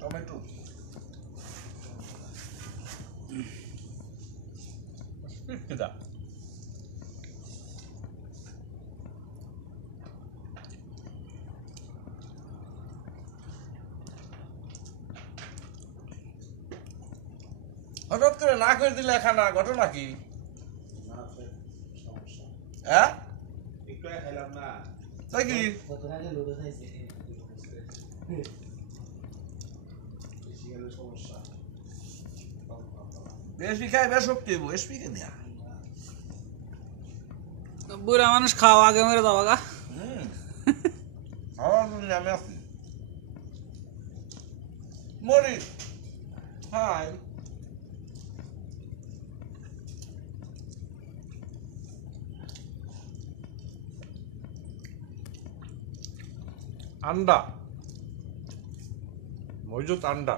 tomato كده হঠাৎ করে না করে দিলে খানা ঘটনা কি হ্যাঁ তাই কি বেশি খাই বেশ শক্তি হইব এসপি কে দেয়া বুড়া মানুষ খাওয়া আগে মেরে দাও গা খাওয়ার জন্য আমি আছি মরিচ হাই अंडा मौजूद अंडा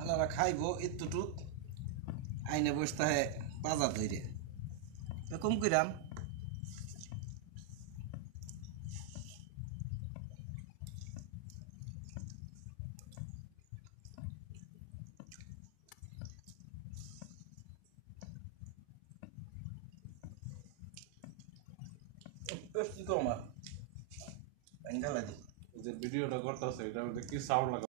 আনারা খাইবো এতটুক আইনে বসতে হয় বাজার ধরে কম কইরাম বেশি তো আমার ভিডিওটা করতেছে এটা কি সাউন্ড